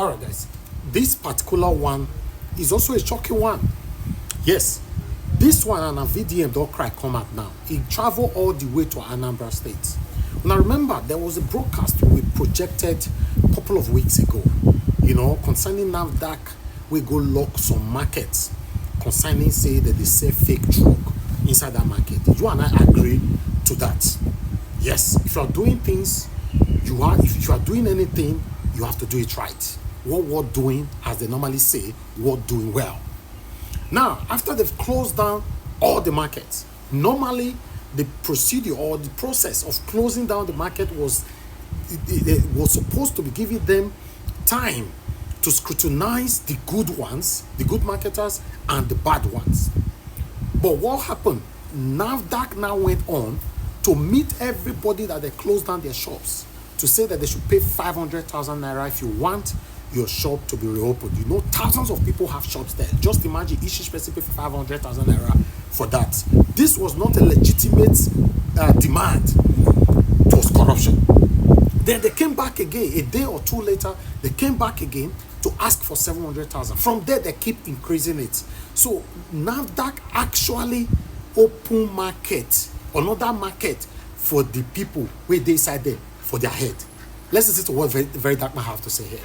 Alright guys, this particular one is also a shocking one. Yes, this one and a VDM don't cry come out now. It traveled all the way to Anambra State. Now remember, there was a broadcast we projected a couple of weeks ago, you know, concerning NAFDAC. We go lock some markets concerning, say that they sell fake drug inside that market. You and I agree to that. Yes, if you are doing things, if you are doing anything, you have to do it right. What we're doing, as they normally say, we're doing well. Now, after they've closed down all the markets, normally the procedure or the process of closing down the market was supposed to be giving them time to scrutinize the good ones, the good marketers, and the bad ones. But what happened? NAFDAC now went on to meet everybody that they closed down their shops to say that they should pay 500,000 naira if you want your shop to be reopened. You know, thousands of people have shops there. Just imagine each person pay 500,000 naira for that. This was not a legitimate demand. It was corruption. Then they came back again, a day or two later, they came back again to ask for 700,000. From there, they keep increasing it. So NAFDAC actually open market, another market for the people where they inside there for their head. Let's listen to what Very Dark Man have to say here.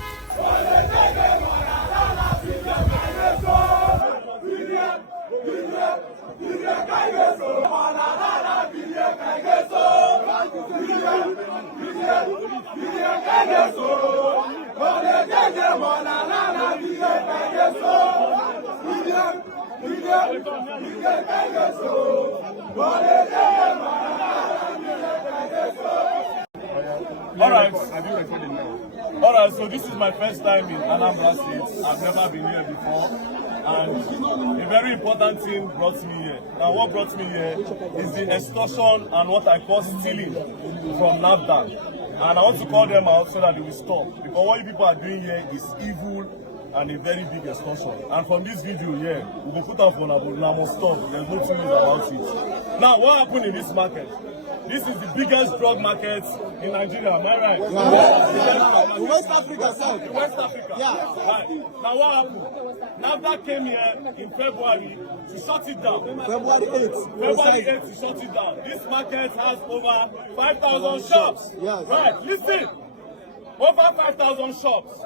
Alright, so this is my first time in Anambra State. I've never been here before. And a very important thing brought me here. Now what brought me here is the extortion and what I call stealing from NAFDAC. And I want to call them out so that they will stop. Because what you people are doing here is evil and a very big extortion. And from this video here, we will put up on a must stop. There's no two ways about it. Now what happened in this market? This is the biggest drug market in Nigeria, am I right? Yeah. West Africa, sir. West Africa. Yeah. Right. Now what happened? NAFDAC came here in February to shut it down. February 8th. February 8th to shut it down. This market has over 5,000 shops. Yes. Right. Listen. Over 5,000 shops.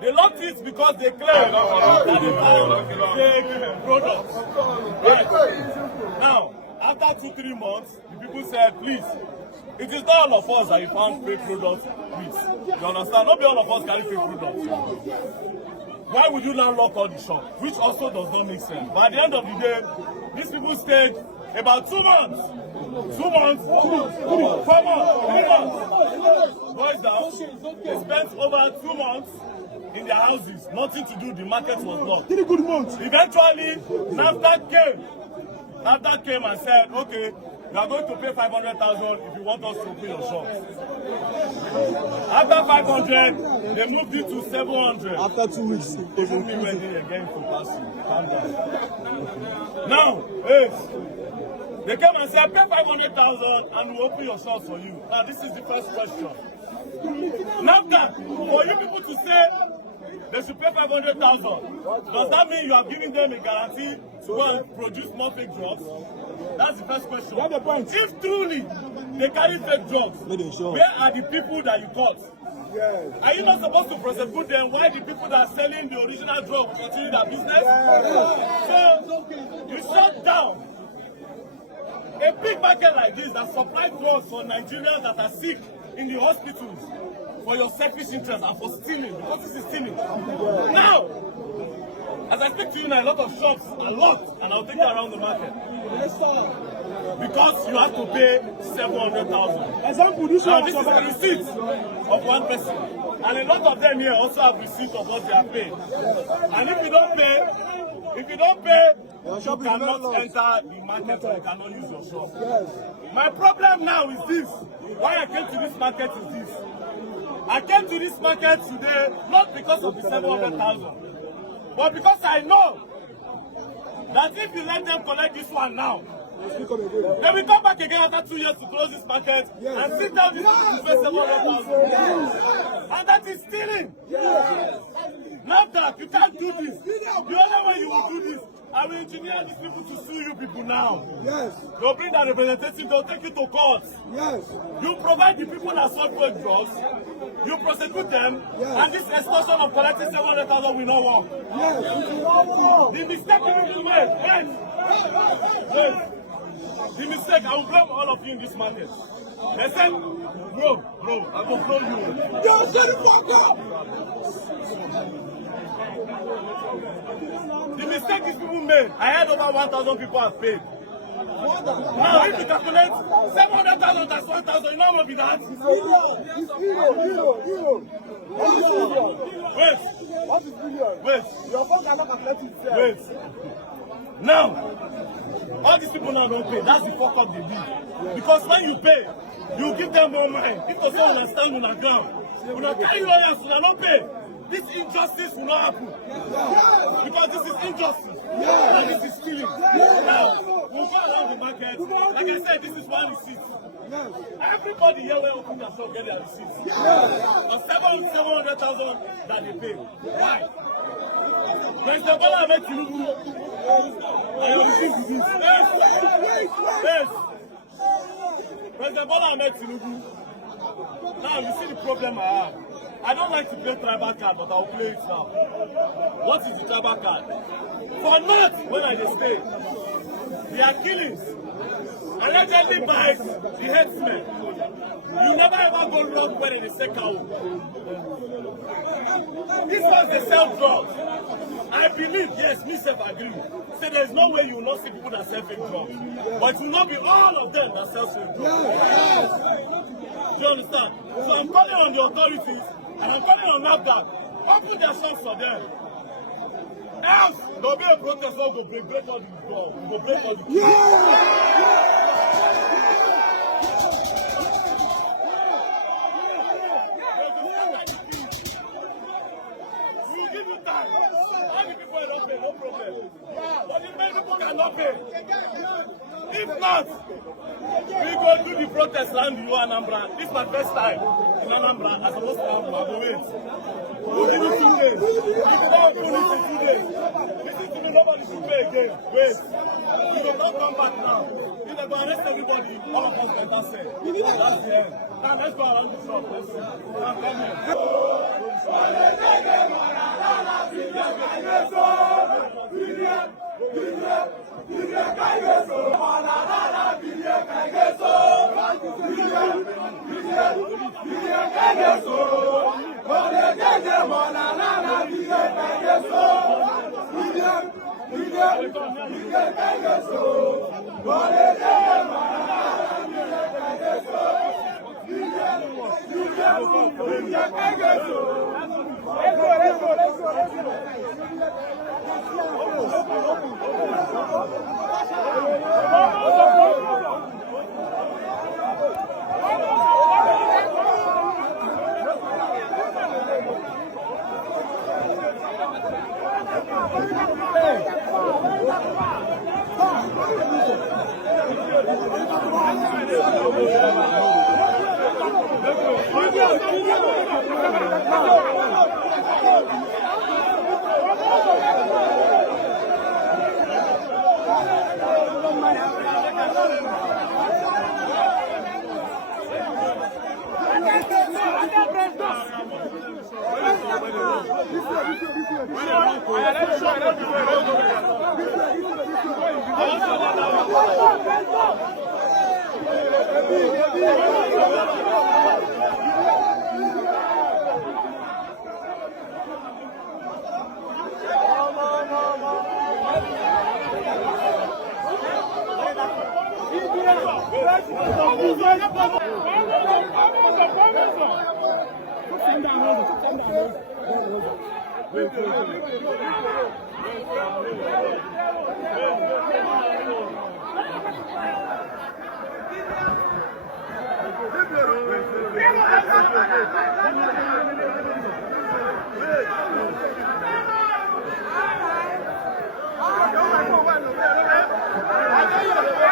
They locked it because they claim that they found fake products. Right. Now, after 2-3 months, the people said, please, it is not all of us that you found fake products with. You understand? Not all of us carry fake products. Why would you now lock all the shops? Which also does not make sense. But at the end of the day, these people stayed about 2 months. 2 months, 4 months, 3 months. Boys down. They spent over 2 months in their houses. Nothing to do. The market was locked. 3 good months. Eventually, NAFDAC came and said, okay, you are going to pay 500,000 if you want us to open your shop. After 500, they moved it to 700. After 2 weeks, they moved me ready again to pass you. Calm down. Now, they came and said, pay 500,000 and we'll open your shop for you. Now, this is the first question. NAFDAC, for you people to say they should pay 500,000, does that mean you are giving them a guarantee to go and produce more fake drugs? That's the first question. If truly they carry fake drugs, where are the people that you caught? Yes. Are you not supposed to prosecute them? Why the people that are selling the original drug continue their business? Yes. So you shut down a big market like this that supplies drugs for Nigerians that are sick in the hospitals for your selfish interest and for stealing, because this is stealing. Now, as I speak to you now, a lot of shops, and I'll take you around the market. Because you have to pay 700,000. Example, this is a receipt of one person. And a lot of them here also have receipt of what they are paying. And if you don't pay, you cannot enter the market or you cannot use your shop. Yes. My problem now is this. Why I came to this market is this. I came to this market today not because of the 700,000, but because I know that if you let them collect this one now, Then we come back again after 2 years to close this market and sit down this to pay 700,000. And that is stealing. NAFDAC, you can't do this. The only way you will do this, I will engineer these people to sue you people now. Yes. They'll bring that representative, they'll take you to court. Yes. You provide the people that sold fake drugs, you prosecute them, and this extortion of collecting 700,000 will not work. Yes. The mistake people made, wait. The mistake, I will blame all of you in this market. They said, bro, I will blow you. Yo, shut the fuck up! The mistake these people made, I had over 1,000 people have paid. Now, if you calculate 700,000 times 1,000, you know what will be that? It's zero. Wait. What is billion? Wait. Your phone cannot calculate itself. Wait. Now, all these people now don't pay. That's the fuck up they do. Because when you pay, you give them more money. If the someone will stand on the ground, will not carry lawyers, will not pay. This injustice will not happen. Because this is injustice. And this is stealing. Now, we'll go around the market. Like I said, this is one receipt. Everybody here will open their shop, get their receipts. And 700,000 that they pay. Why? President Bola Ahmed Tinubu. I am receiving this. Yes. President Bola Ahmed Tinubu. Now you see the problem I have. I don't like to play tribal card, but I'll play it now. What is the tribal card? For North, when I stay, there are killings. Allegedly by the headsmen. You never ever go wrong when they say cow. This was the sell drugs. I believe, yes, myself agree. Say there is no way you will not see people that sell fake drugs. But it will not be all of them that sell fake drugs. Do you understand? So I'm calling on the authorities and I'm calling on NAFDAC. Open their shops for them. Else, there'll be a protest where we'll break all the doors. We'll break all the keys. We'll give you time. All the people will not pay, no problem. But the many people cannot pay. If not, we go do the protest around you, Anambra. This is my first time in Anambra. I'm supposed to have to wait. We'll give you 2 days. If you don't do this in 2 days, listen to me, nobody should pay again. Wait. We will not come back now. If they go arrest everybody, all of us enter cell. That's the end. Now let's go around the shop. Let's see. Now come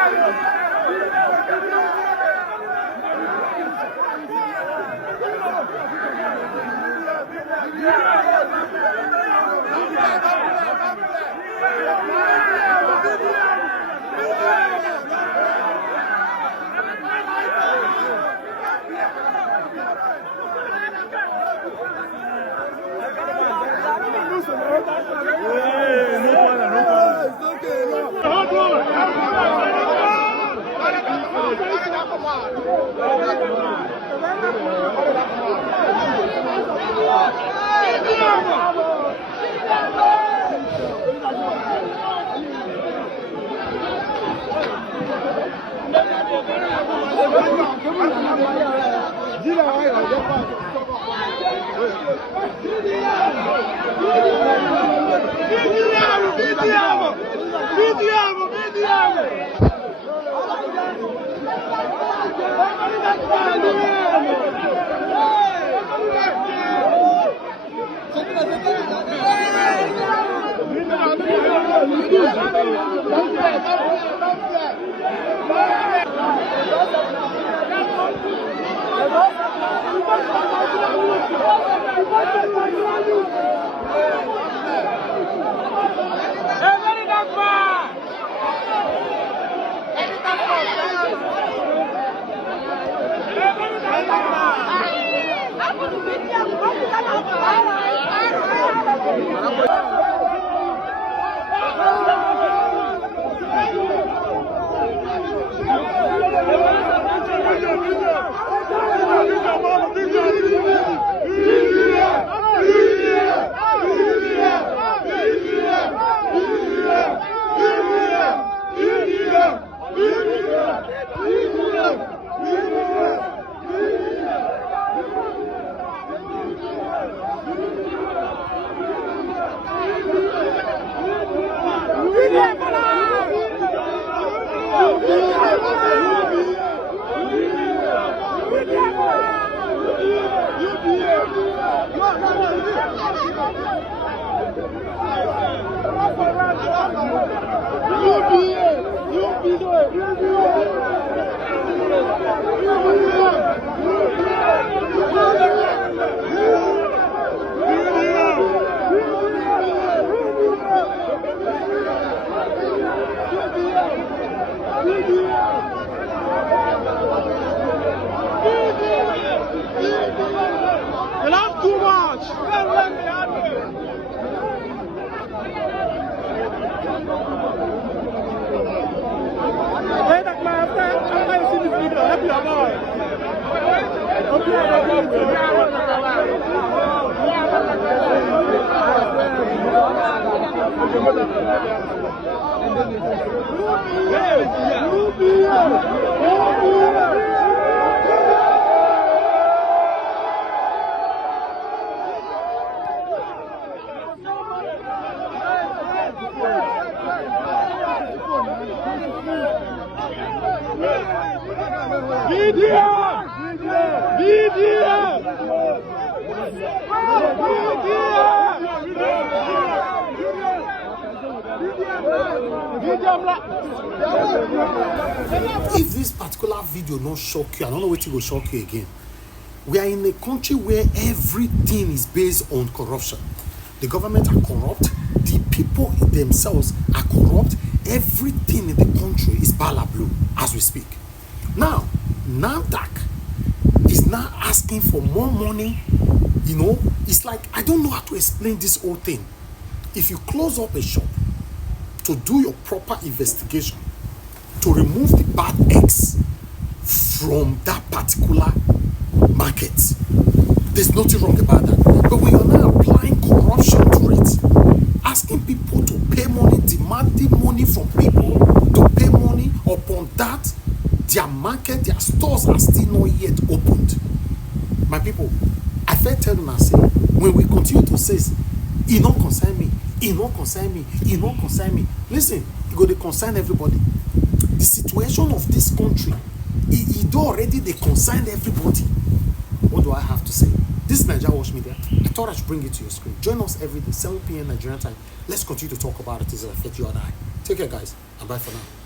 I If this particular video not shock you, I don't know what it will shock you again. We are in a country where everything is based on corruption. The government are corrupt, the people themselves are corrupt, everything in the country is bala blue as we speak. Now, NAFDAC is now asking for more money. You know, it's like, I don't know how to explain this whole thing. If you close up a shop to do your proper investigation, to remove the bad eggs from that particular market, there's nothing wrong about that. But when you're now applying corruption to it, asking people to pay money, demanding money from people to pay money upon that, their market, their stores are still not yet opened. My people, I felt tell them and say, when we continue to say, it don't concern me, it don't concern me, it don't concern me. Listen, it go to concern everybody. The situation of this country, it already they concern everybody. What do I have to say? This is NAIJA Watch Media. I thought I should bring it to your screen. Join us every day, 7 p.m. Nigerian time. Let's continue to talk about it as it affects you and I. Take care, guys, and bye for now.